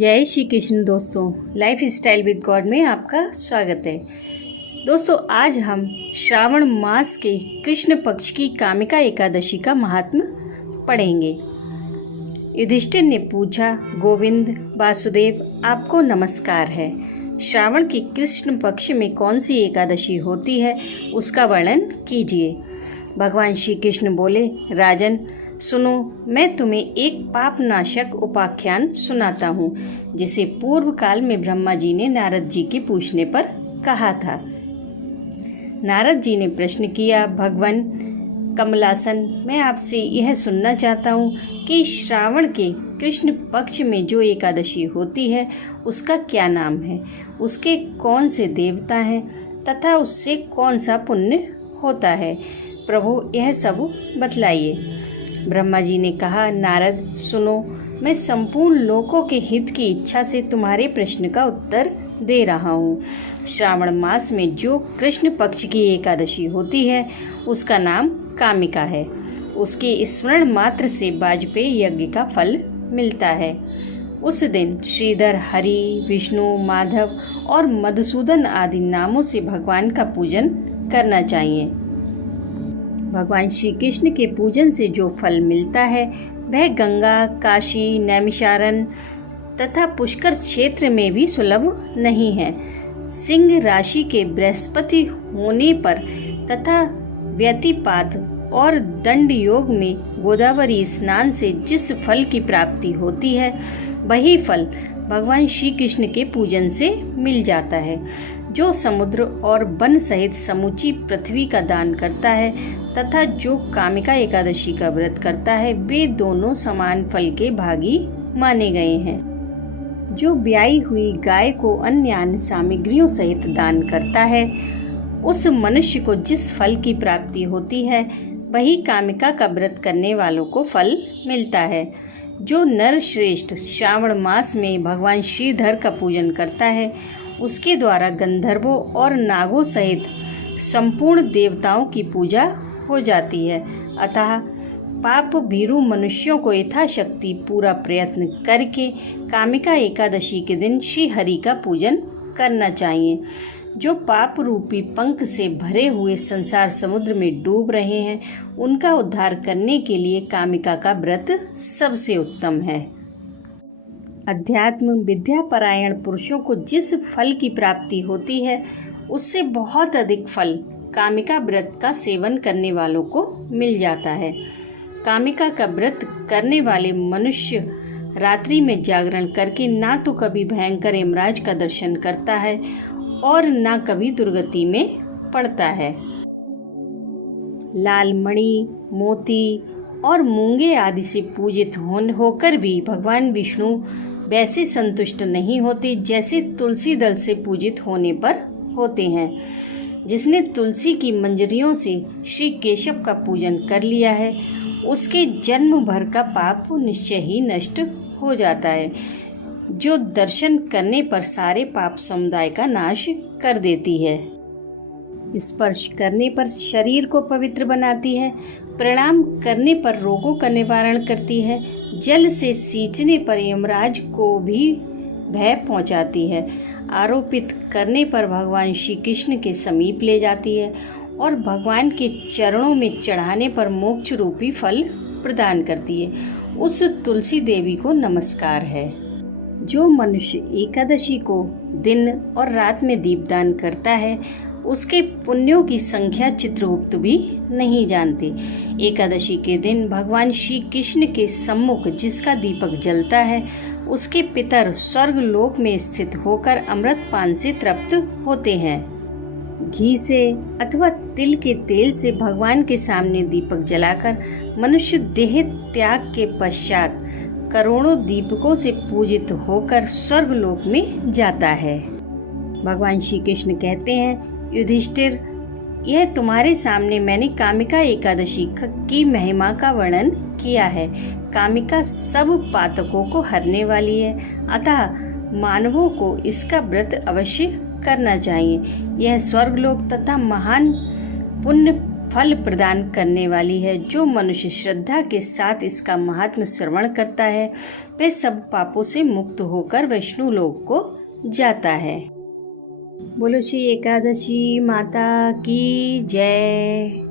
जय श्री कृष्ण दोस्तों, life style with God में आपका स्वागत है। दोस्तों, आज हम श्रावण मास के कृष्ण पक्ष की कामिका एकादशी का महात्म्य पढ़ेंगे। युधिष्ठिर ने पूछा, गोविंद वासुदेव, आपको नमस्कार है। श्रावण के कृष्ण पक्ष में कौन सी एकादशी होती है, उसका वर्णन कीजिए। भगवान श्री कृष्ण बोले, राजन सुनो, मैं तुम्हें एक पाप नाशक उपाख्यान सुनाता हूँ, जिसे पूर्व काल में ब्रह्मा जी ने नारद जी के पूछने पर कहा था। नारद जी ने प्रश्न किया, भगवान कमलासन, मैं आपसे यह सुनना चाहता हूँ कि श्रावण के कृष्ण पक्ष में जो एकादशी होती है उसका क्या नाम है, उसके कौन से देवता हैं तथा उससे कौन सा पुण्य होता है। प्रभु, यह सब बतलाइए। ब्रह्मा जी ने कहा, नारद सुनो, मैं संपूर्ण लोकों के हित की इच्छा से तुम्हारे प्रश्न का उत्तर दे रहा हूँ। श्रावण मास में जो कृष्ण पक्ष की एकादशी होती है उसका नाम कामिका है। उसके स्मरण मात्र से वाजपेयी यज्ञ का फल मिलता है। उस दिन श्रीधर, हरि, विष्णु, माधव और मधुसूदन आदि नामों से भगवान का पूजन करना चाहिए। भगवान श्री कृष्ण के पूजन से जो फल मिलता है वह गंगा, काशी, नैमिषारण्य तथा पुष्कर क्षेत्र में भी सुलभ नहीं है। सिंह राशि के बृहस्पति होने पर तथा व्यतिपात और दंड योग में गोदावरी स्नान से जिस फल की प्राप्ति होती है वही फल भगवान श्री कृष्ण के पूजन से मिल जाता है। जो समुद्र और वन सहित समूची पृथ्वी का दान करता है तथा जो कामिका एकादशी का व्रत करता है, वे दोनों समान फल के भागी माने गए हैं। जो ब्याई हुई गाय को अन्य सामग्रियों सहित दान करता है, उस मनुष्य को जिस फल की प्राप्ति होती है वही कामिका का व्रत करने वालों को फल मिलता है। जो नर श्रेष्ठ श्रावण मास में भगवान श्रीधर का पूजन करता है, उसके द्वारा गंधर्वों और नागों सहित संपूर्ण देवताओं की पूजा हो जाती है। अतः पाप भीरु मनुष्यों को यथाशक्ति पूरा प्रयत्न करके कामिका एकादशी के दिन श्री हरि का पूजन करना चाहिए। जो पाप रूपी पंख से भरे हुए संसार समुद्र में डूब रहे हैं, उनका उद्धार करने के लिए कामिका का व्रत सबसे उत्तम है। अध्यात्म विद्या परायण पुरुषों को जिस फल की प्राप्ति होती है उससे बहुत अधिक फल कामिका व्रत का सेवन करने वालों को मिल जाता है। कामिका का व्रत करने वाले मनुष्य रात्रि में जागरण करके ना तो कभी भयंकर यमराज का दर्शन करता है और ना कभी दुर्गति में पड़ता है। लाल मणि, मोती और मूंगे आदि से पूजित होकर भी भगवान विष्णु वैसे संतुष्ट नहीं होते जैसे तुलसी दल से पूजित होने पर होते हैं। जिसने तुलसी की मंजरियों से श्री केशव का पूजन कर लिया है, उसके जन्म भर का पाप निश्चय ही नष्ट हो जाता है, जो दर्शन करने पर सारे पाप समुदाय का नाश कर देती है। स्पर्श करने पर शरीर को पवित्र बनाती है, प्रणाम करने पर रोगों का निवारण करती है, जल से सींचने पर यमराज को भी भय पहुंचाती है, आरोपित करने पर भगवान श्री कृष्ण के समीप ले जाती है और भगवान के चरणों में चढ़ाने पर मोक्ष रूपी फल प्रदान करती है। उस तुलसी देवी को नमस्कार है। जो मनुष्य एकादशी को दिन और रात में दीपदान करता है, उसके पुण्यों की संख्या चित्रगुप्त भी नहीं जानते। एकादशी के दिन भगवान श्री कृष्ण के सम्मुख जिसका दीपक जलता है, उसके पितर स्वर्ग लोक में स्थित होकर अमृत पान से तृप्त होते हैं। घी से अथवा तिल के तेल से भगवान के सामने दीपक जलाकर मनुष्य देह त्याग के पश्चात करोड़ों दीपकों से पूजित होकर स्वर्ग लोक में जाता है। भगवान श्री कृष्ण कहते हैं, युधिष्ठिर, यह तुम्हारे सामने मैंने कामिका एकादशी की महिमा का वर्णन किया है। कामिका सब पातकों को हरने वाली है, अतः मानवों को इसका व्रत अवश्य करना चाहिए। यह स्वर्गलोक तथा महान पुण्य फल प्रदान करने वाली है। जो मनुष्य श्रद्धा के साथ इसका महात्म्य श्रवण करता है वह सब पापों से मुक्त होकर विष्णु लोक को जाता है। बोलो श्री एकादशी माता की जय।